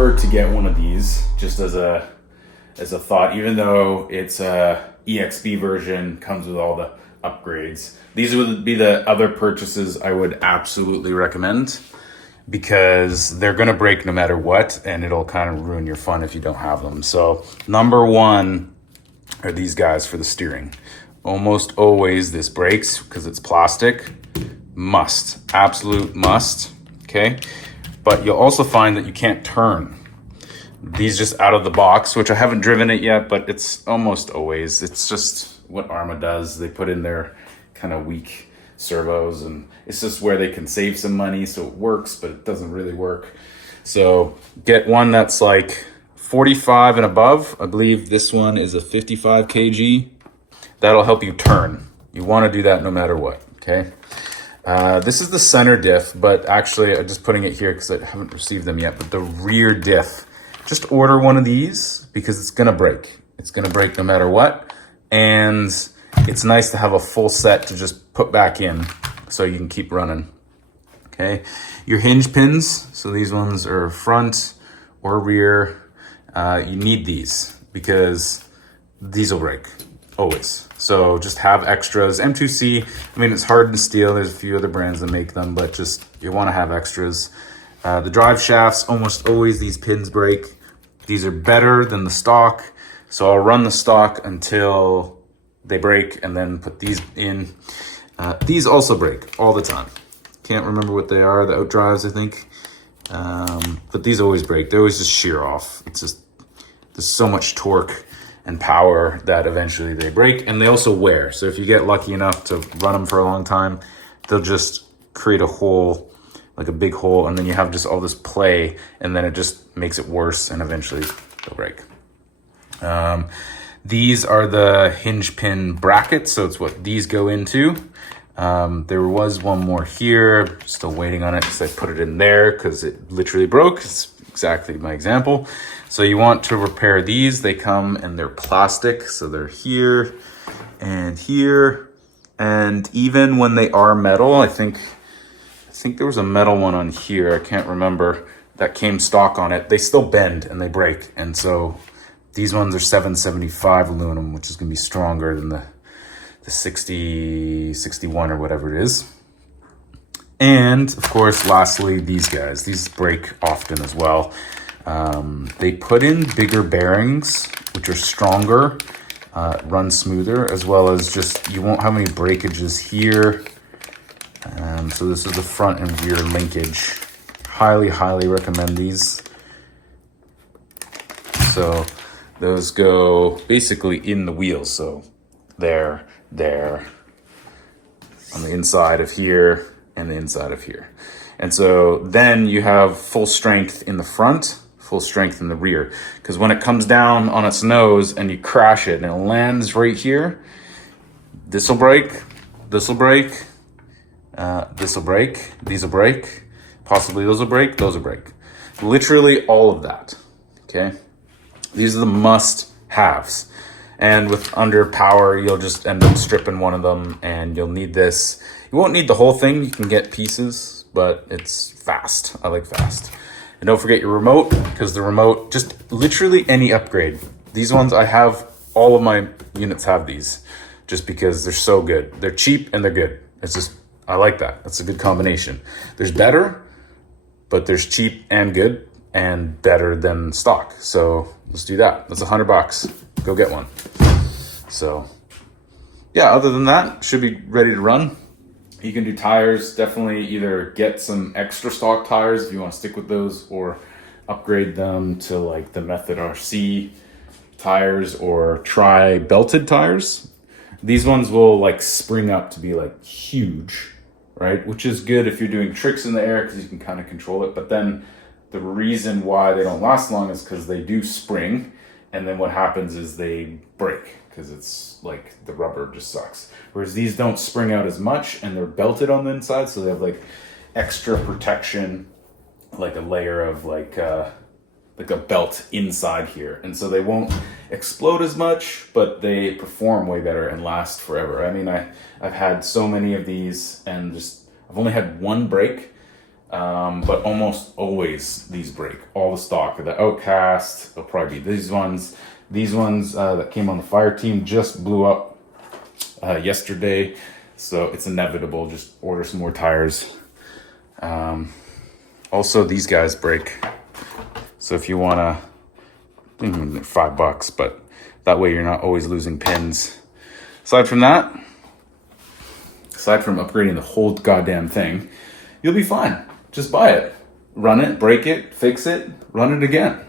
were to get one of these, just as a thought, even though it's a EXB version, comes with all the upgrades, these would be the other purchases I would absolutely recommend, because they're gonna break no matter what, and it'll kind of ruin your fun if you don't have them. So number one are these guys for the steering. Almost always this breaks because it's plastic. Must, absolute must, okay? But you'll also find that you can't turn these just out of the box, which I haven't driven it yet, but it's almost always, it's just what Arma does. They put in their kind of weak servos, and it's just where they can save some money, so it works, but it doesn't really work. So get one that's like 45 and above. I believe this one is a 55 kg. That'll help you turn. You want to do that no matter what, okay? This is the center diff, but actually I'm just putting it here because I haven't received them yet, but the rear diff, just order one of these because it's gonna break. It's gonna break no matter what. And it's nice to have a full set to just put back in so you can keep running, okay? Your hinge pins, so these ones are front or rear. You need these because these will break, always. So just have extras. M2C, I mean, it's hard to steal. There's a few other brands that make them, but just, you wanna have extras. The drive shafts, almost always these pins break. These are better than the stock. So I'll run the stock until they break and then put these in. These also break all the time. Can't remember what they are, the out drives, I think. But these always break. They always just shear off. It's just, there's so much torque and power that eventually they break, and they also wear. So if you get lucky enough to run them for a long time, they'll just create a hole, like a big hole, and then you have just all this play, and then it just makes it worse, and eventually they'll break. These are the hinge pin brackets, so it's what these go into. There was one more here, still waiting on it because I put it in there because it literally broke. It's exactly my example. So you want to repair these. They come and they're plastic, so they're here and here. And even when they are metal, I think there was a metal one on here, I can't remember, that came stock on it. They still bend and they break. And so these ones are 775 aluminum, which is gonna be stronger than the 60, 61 or whatever it is. And of course, lastly, these guys, these break often as well. They put in bigger bearings, which are stronger, run smoother, as well as just, you won't have any breakages here. So this is the front and rear linkage. Highly, highly recommend these. So those go basically in the wheels. So there, on the inside of here and the inside of here. And so then you have full strength in the front, full strength in the rear. Because when it comes down on its nose and you crash it and it lands right here, this will break, this will break, this will break, these will break, possibly those will break, those will break. Literally all of that, okay? These are the must-haves. And with under power, you'll just end up stripping one of them and you'll need this. You won't need the whole thing, you can get pieces, but it's fast. I like fast. And don't forget your remote, because the remote, just literally any upgrade. These ones I have, all of my units have these, just because they're so good. They're cheap and they're good. It's just, I like that. That's a good combination. There's better, but there's cheap and good and better than stock. So let's do that. That's $100. Go get one. So yeah, other than that, should be ready to run. You can do tires. Definitely either get some extra stock tires if you want to stick with those, or upgrade them to like the Method RC tires, or try belted tires. These ones will like spring up to be like huge, right? Which is good if you're doing tricks in the air because you can kind of control it. But then the reason why they don't last long is because they do spring, and then what happens is they break because it's like the rubber just sucks. Whereas these don't spring out as much, and they're belted on the inside, so they have like extra protection, like a layer of like a belt inside here. And so they won't explode as much, but they perform way better and last forever. I mean, I've had so many of these, and just I've only had one break, But almost always these break. All the stock, the Outcast, it'll probably be these ones. These ones that came on the fire team just blew up yesterday, so it's inevitable. Just order some more tires. Also, these guys break, so if you want to, they're $5, but that way you're not always losing pins. Aside from that, aside from upgrading the whole goddamn thing, you'll be fine. Just buy it, run it, break it, fix it, run it again.